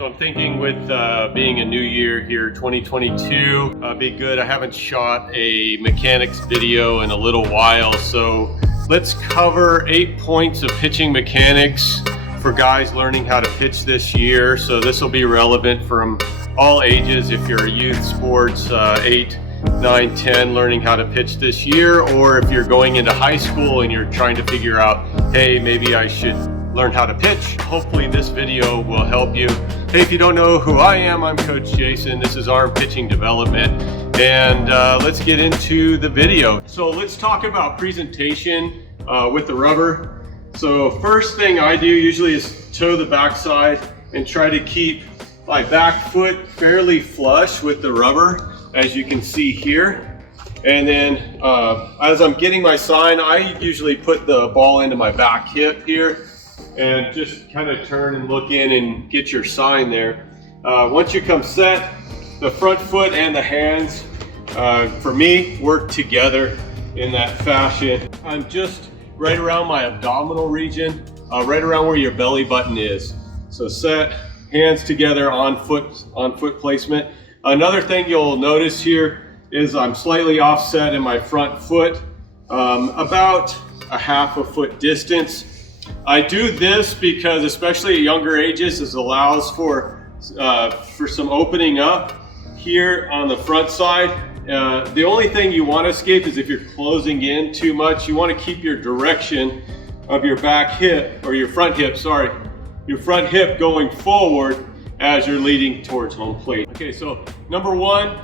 So I'm thinking with being a new year here, 2022, be good. I haven't shot a mechanics video in a little while, so let's cover 8 points of pitching mechanics for guys learning how to pitch this year. So this will be relevant from all ages if you're a youth sports, 8, 9, 10, learning how to pitch this year, or if you're going into high school and you're trying to figure out, hey, maybe I should learn how to pitch. Hopefully this video will help you. Hey, if you don't know who I am, I'm Coach Jason. This is Arm Pitching Development, and let's get into the video. So let's talk about presentation with the rubber. So first thing I do usually is toe the backside and try to keep my back foot fairly flush with the rubber, as you can see here. And then as I'm getting my sign, I usually put the ball into my back hip here and just kind of turn and look in and get your sign there. Once you come set, the front foot and the hands, for me, work together in that fashion. I'm just right around my abdominal region, right around where your belly button is. So set, hands together on foot placement. Another thing you'll notice here is I'm slightly offset in my front foot, about a half a foot distance. I do this because, especially at younger ages, this allows for some opening up here on the front side. The only thing you want to escape is if you're closing in too much. You want to keep your direction of your back hip, or your front hip, sorry, your front hip going forward as you're leading towards home plate. Okay, so number one,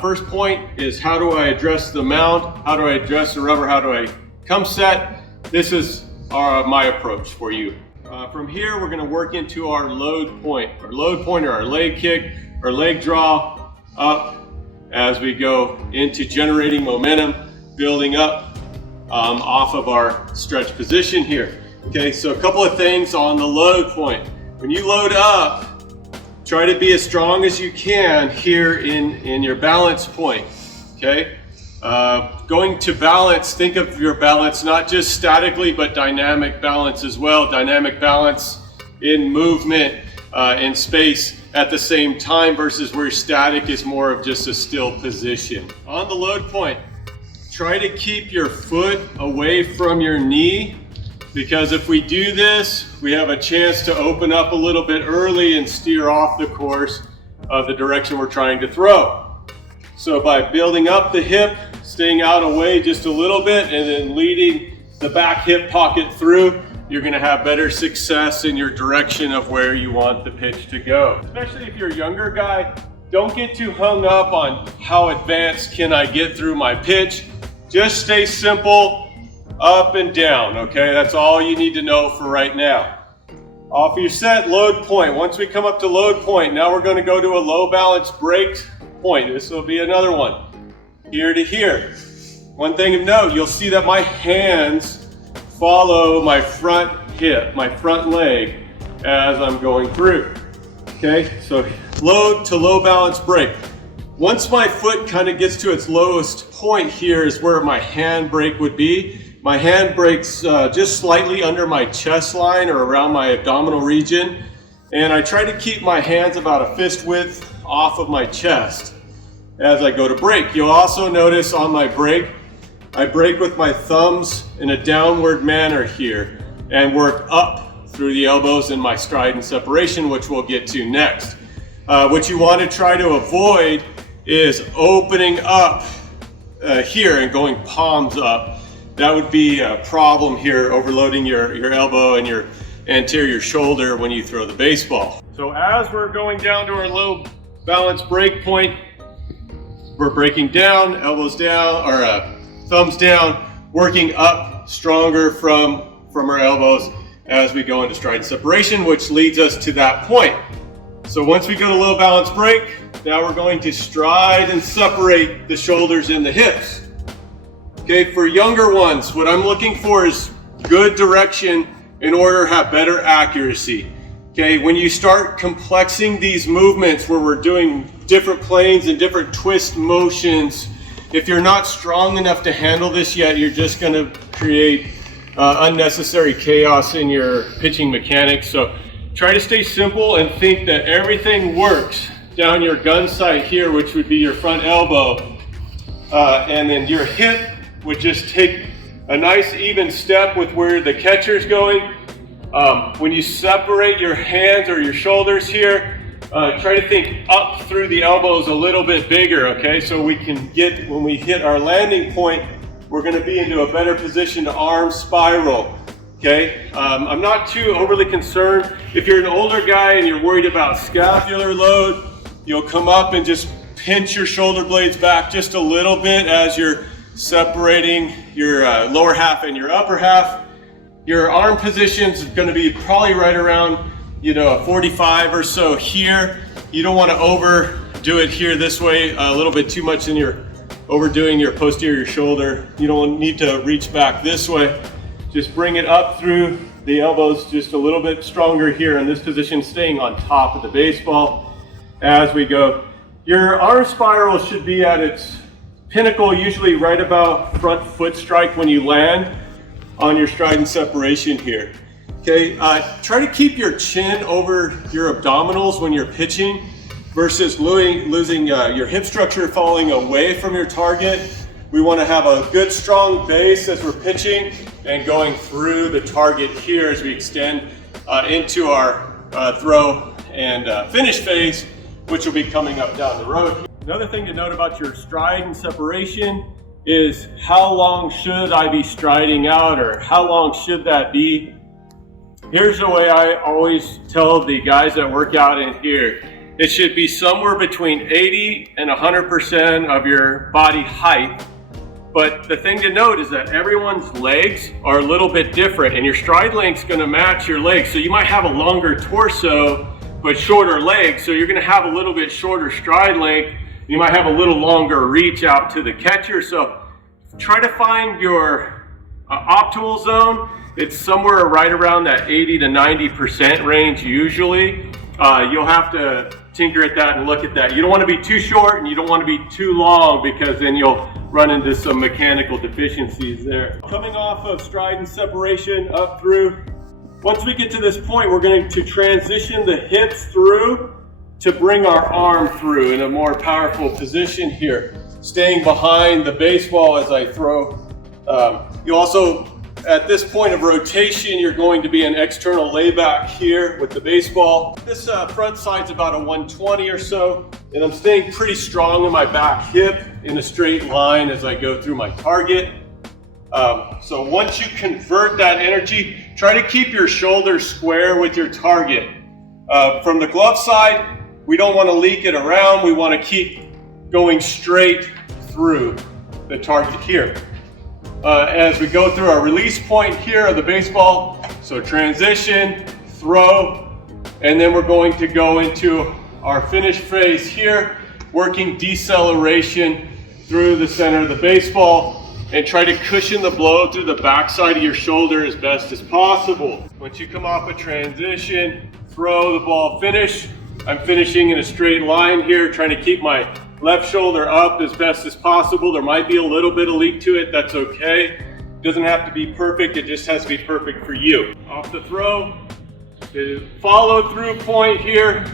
first point is, how do I address the mound? How do I address the rubber? How do I come set? This is my approach for you. From here, we're going to work into our load point. Our load point, or our leg kick, or leg draw up as we go into generating momentum, building up off of our stretch position here. Okay, so a couple of things on the load point. When you load up, try to be as strong as you can here in your balance point. Okay. Going to balance, think of your balance not just statically, but dynamic balance as well. Dynamic balance in movement, in space at the same time, versus where static is more of just a still position. On the load point, try to keep your foot away from your knee, because if we do this, we have a chance to open up a little bit early and steer off the course of the direction we're trying to throw. So by building up the hip, staying out away just a little bit, and then leading the back hip pocket through, you're going to have better success in your direction of where you want the pitch to go. Especially if you're a younger guy, don't get too hung up on how advanced can I get through my pitch. Just stay simple, up and down, okay? That's all you need to know for right now. Off your set, load point. Once we come up to load point, now we're going to go to a low balance break point. This will be another one, here to here. One thing of note, you'll see that my hands follow my front hip, my front leg, as I'm going through. Okay, so load to low balance break. Once my foot kind of gets to its lowest point, here is where my hand brake would be. My hand brakes just slightly under my chest line, or around my abdominal region. And I try to keep my hands about a fist width off of my chest as I go to brake. You'll also notice on my brake, I brake with my thumbs in a downward manner here and work up through the elbows in my stride and separation, which we'll get to next. What you want to try to avoid is opening up here and going palms up. That would be a problem here, overloading your elbow and your anterior shoulder when you throw the baseball. So as we're going down to our low balance break point, we're breaking down, elbows down, or thumbs down, working up stronger from our elbows as we go into stride separation, which leads us to that point. So once we go to low balance break, now we're going to stride and separate the shoulders and the hips. Okay, for younger ones, what I'm looking for is good direction in order to have better accuracy. Okay, when you start complexing these movements where we're doing different planes and different twist motions, if you're not strong enough to handle this yet, you're just going to create unnecessary chaos in your pitching mechanics. So try to stay simple and think that everything works down your gun sight here, which would be your front elbow. And then your hip would just take a nice even step with where the catcher's going. When you separate your hands or your shoulders here, try to think up through the elbows a little bit bigger, okay? So we can get, when we hit our landing point, we're gonna be into a better position to arm spiral, okay? I'm not too overly concerned. If you're an older guy and you're worried about scapular load, you'll come up and just pinch your shoulder blades back just a little bit as you're separating your lower half and your upper half. Your arm position is going to be probably right around, a 45 or so here. You don't want to overdo it here this way, a little bit too much, and you're overdoing your posterior shoulder. You don't need to reach back this way. Just bring it up through the elbows just a little bit stronger here in this position, staying on top of the baseball as we go. Your arm spiral should be at its pinnacle, usually right about front foot strike when you land on your stride and separation here. Okay, try to keep your chin over your abdominals when you're pitching versus losing your hip structure, falling away from your target. We want to have a good strong base as we're pitching and going through the target here as we extend into our throw and finish phase, which will be coming up down the road. Another thing to note about your stride and separation is how long should I be striding out, or how long should that be? Here's the way I always tell the guys that work out in here. It should be somewhere between 80 and 100% of your body height. But the thing to note is that everyone's legs are a little bit different, and your stride length's gonna match your legs. So you might have a longer torso, but shorter legs. So you're gonna have a little bit shorter stride length. You might have a little longer reach out to the catcher. So try to find your optimal zone. It's somewhere right around that 80 to 90% range usually. You'll have to tinker at that and look at that. You don't want to be too short and you don't want to be too long, because then you'll run into some mechanical deficiencies there. Coming off of stride and separation up through, once we get to this point, we're going to transition the hips through to bring our arm through in a more powerful position here, staying behind the baseball as I throw. You also, at this point of rotation, you're going to be an external layback here with the baseball. This front side's about a 120 or so, and I'm staying pretty strong in my back hip in a straight line as I go through my target. So once you convert that energy, try to keep your shoulders square with your target. From the glove side, we don't want to leak it around. We want to keep going straight through the target here. As we go through our release point here of the baseball, so transition, throw, and then we're going to go into our finish phase here, working deceleration through the center of the baseball, and try to cushion the blow through the backside of your shoulder as best as possible. Once you come off a transition, throw the ball, finish. I'm finishing in a straight line here, trying to keep my left shoulder up as best as possible. There might be a little bit of leak to it, that's okay. It doesn't have to be perfect, it just has to be perfect for you. Off the throw, the follow through point here.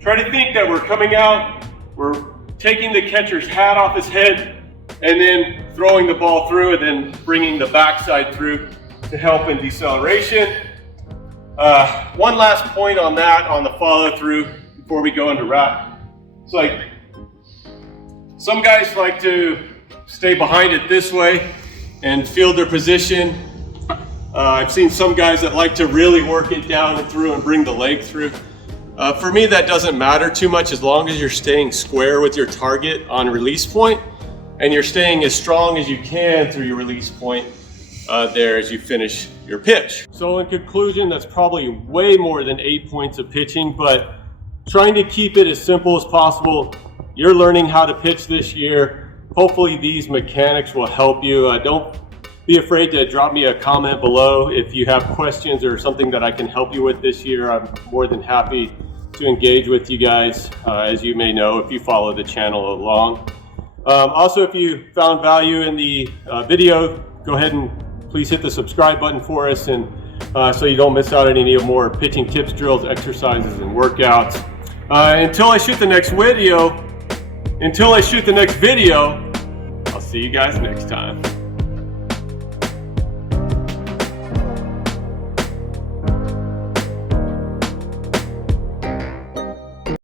Try to think that we're coming out, we're taking the catcher's hat off his head, and then throwing the ball through, and then bringing the backside through to help in deceleration. One last point on that, on the follow through, before we go into wrap. It's like, some guys like to stay behind it this way and field their position. I've seen some guys that like to really work it down and through and bring the leg through. For me, that doesn't matter too much as long as you're staying square with your target on release point and you're staying as strong as you can through your release point there as you finish your pitch. So in conclusion, that's probably way more than 8 points of pitching, but trying to keep it as simple as possible. You're learning how to pitch this year. Hopefully these mechanics will help you. Don't be afraid to drop me a comment below if you have questions or something that I can help you with this year. I'm more than happy to engage with you guys, as you may know if you follow the channel along. Also, if you found value in the video, go ahead and please hit the subscribe button for us, and so you don't miss out on any more pitching tips, drills, exercises, and workouts. Until I shoot the next video, I'll see you guys next time.